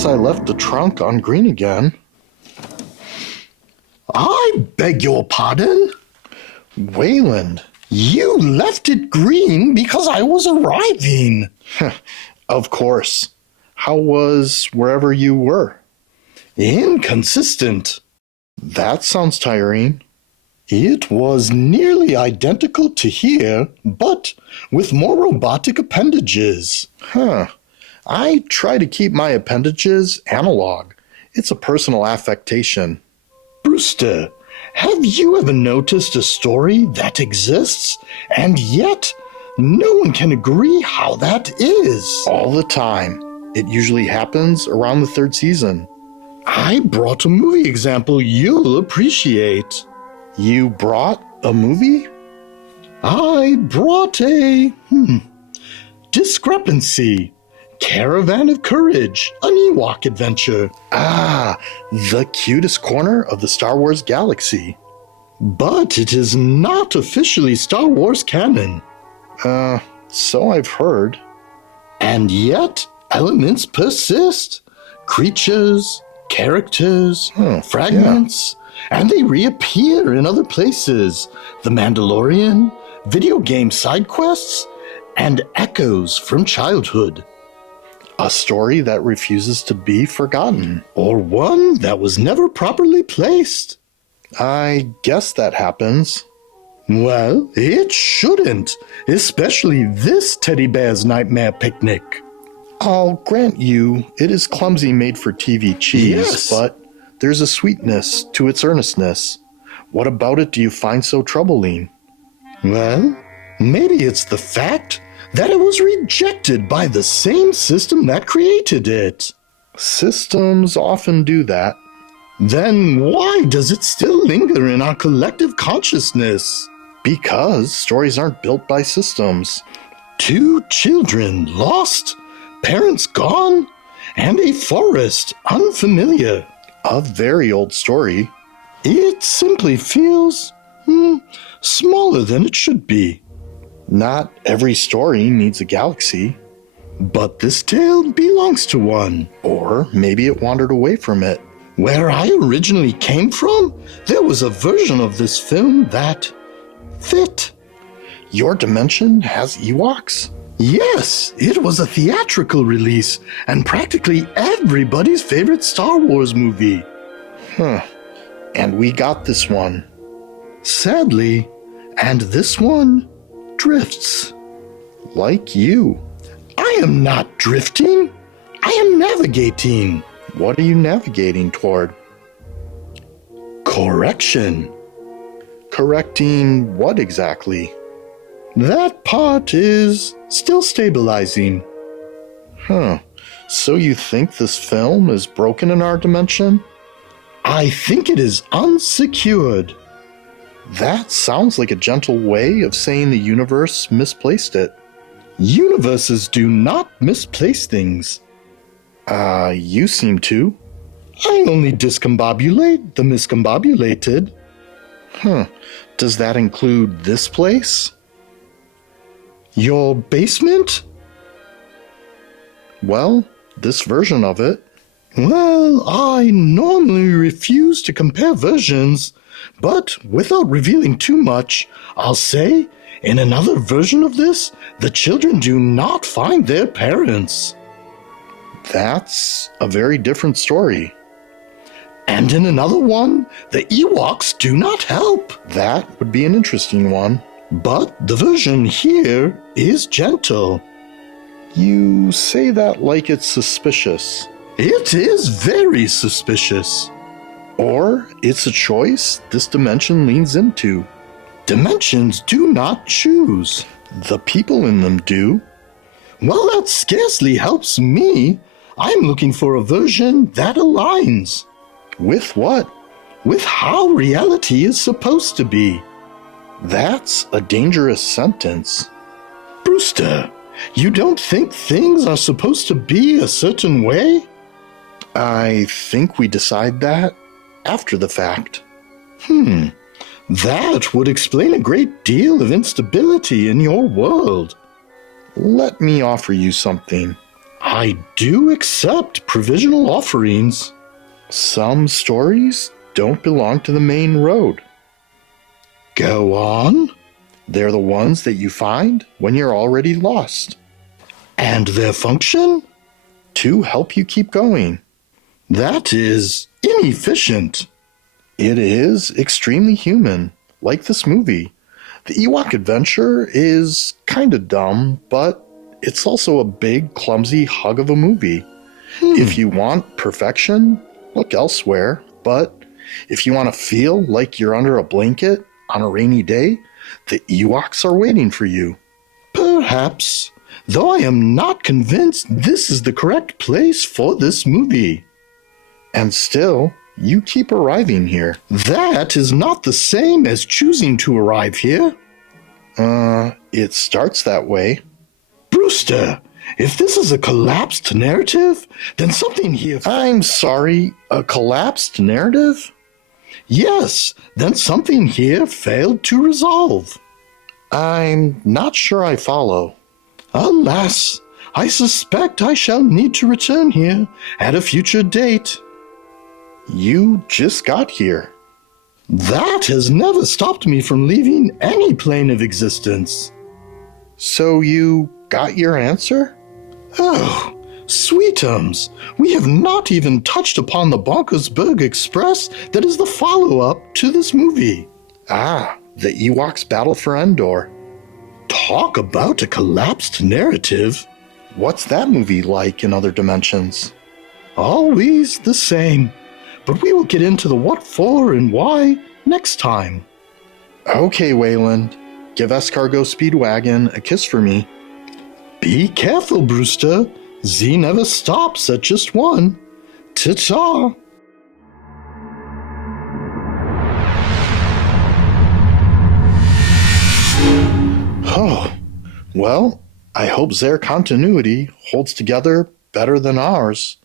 guess I left the trunk on green again. I beg your pardon? Wayland. You left it green because I was arriving. Of course. How was wherever you were? Inconsistent. That sounds tiring. It was nearly identical to here, but with more robotic appendages. I try to keep my appendages analog. It's a personal affectation. Brewster, have you ever noticed a story that exists, and yet no one can agree how that is? All the time. It usually happens around the third season. I brought a movie example you'll appreciate. You brought a movie? I brought a discrepancy. Caravan of Courage, an Ewok adventure. The cutest corner of the Star Wars galaxy. But it is not officially Star Wars canon. So I've heard. And yet, elements persist. Creatures, characters, fragments, and they reappear in other places. The Mandalorian, video game side quests, and echoes from childhood. A story that refuses to be forgotten. Or one that was never properly placed. I guess that happens. Well, it shouldn't, especially this teddy bear's nightmare picnic. I'll grant you it is clumsy made-for-TV cheese, Yes. but there's a sweetness to its earnestness. What about it do you find so troubling? Well, maybe it's the fact that it was rejected by the same system that created it. Systems often do that. Then why does it still linger in our collective consciousness? Because stories aren't built by systems. 2 children lost, parents gone, and a forest unfamiliar. A very old story. It simply feels smaller than it should be. Not every story needs a galaxy. But this tale belongs to one. Or maybe it wandered away from it. Where I originally came from, there was a version of this film that fit. Your dimension has Ewoks? Yes, it was a theatrical release and practically everybody's favorite Star Wars movie. And we got this one. Sadly, and this one drifts. Like you. I am not drifting. I am navigating. What are you navigating toward? Correction. Correcting what exactly? That part is still stabilizing. So you think this film is broken in our dimension? I think it is unsecured. That sounds like a gentle way of saying the universe misplaced it. Universes do not misplace things. You seem to. I only discombobulate the miscombobulated. Does that include this place? Your basement? Well, this version of it. Well, I normally refuse to compare versions, but without revealing too much, I'll say, in another version of this, the children do not find their parents. That's a very different story. And in another one, the Ewoks do not help. That would be an interesting one. But the version here is gentle. You say that like it's suspicious. It is very suspicious. Or it's a choice this dimension leans into. Dimensions do not choose. The people in them do. Well, that scarcely helps me. I'm looking for a version that aligns. With what? With how reality is supposed to be. That's a dangerous sentence. Brewster, you don't think things are supposed to be a certain way? I think we decide that after the fact. That would explain a great deal of instability in your world. Let me offer you something. I do accept provisional offerings. Some stories don't belong to the main road. Go on. They're the ones that you find when you're already lost, And their function? to help you keep going. That is inefficient. It is extremely human, like this movie. The Ewok Adventure is kind of dumb, but it's also a big, clumsy hug of a movie. If you want perfection, look elsewhere. But if you want to feel like you're under a blanket on a rainy day, the Ewoks are waiting for you. Perhaps, though I am not convinced this is the correct place for this movie. And still, you keep arriving here. That is not the same as choosing to arrive here. It starts that way. Brewster, if this is a collapsed narrative, then something here. I'm sorry, a collapsed narrative? Yes, then something here failed to resolve. I'm not sure I follow. Alas, I suspect I shall need to return here at a future date. You just got here. That has never stopped me from leaving any plane of existence. So you got your answer? Oh, sweetums, we have not even touched upon the Bonkersburg Express that is the follow-up to this movie. Ah, the Ewoks battle for Endor. Talk about a collapsed narrative. What's that movie like in other dimensions? Always the same. But we will get into the what for and why next time. Okay, Wayland. Give Escargot Speedwagon a kiss for me. Be careful, Brewster. Z never stops at just one. Ta-ta. Oh, well, I hope their continuity holds together better than ours.